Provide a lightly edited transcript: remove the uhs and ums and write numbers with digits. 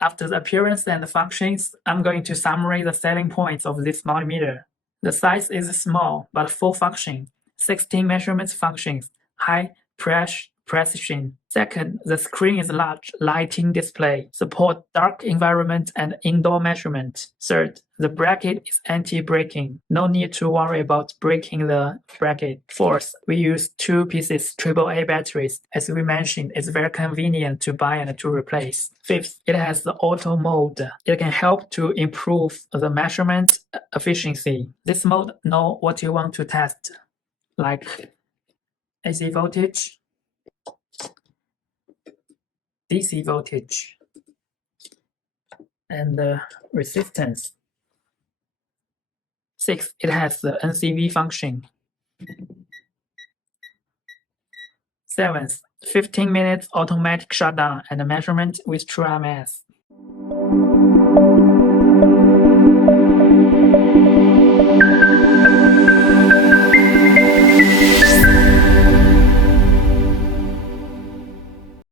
After the appearance and the functions, I'm going to summarize the selling points of this multimeter. The size is small but full function, 16 measurement functions, high precision. Second, the screen is large lighting display, support dark environment and indoor measurement. Third, the bracket is anti-breaking. No need to worry about breaking the bracket. Fourth, we use 2 pieces AAA batteries. As we mentioned, it's very convenient to buy and to replace. Fifth, it has the auto mode. It can help to improve the measurement efficiency. This mode know what you want to test, like AC voltage, DC voltage, and resistance. Sixth, it has the NCV function. Seventh, 15 minutes automatic shutdown and measurement with True-RMS.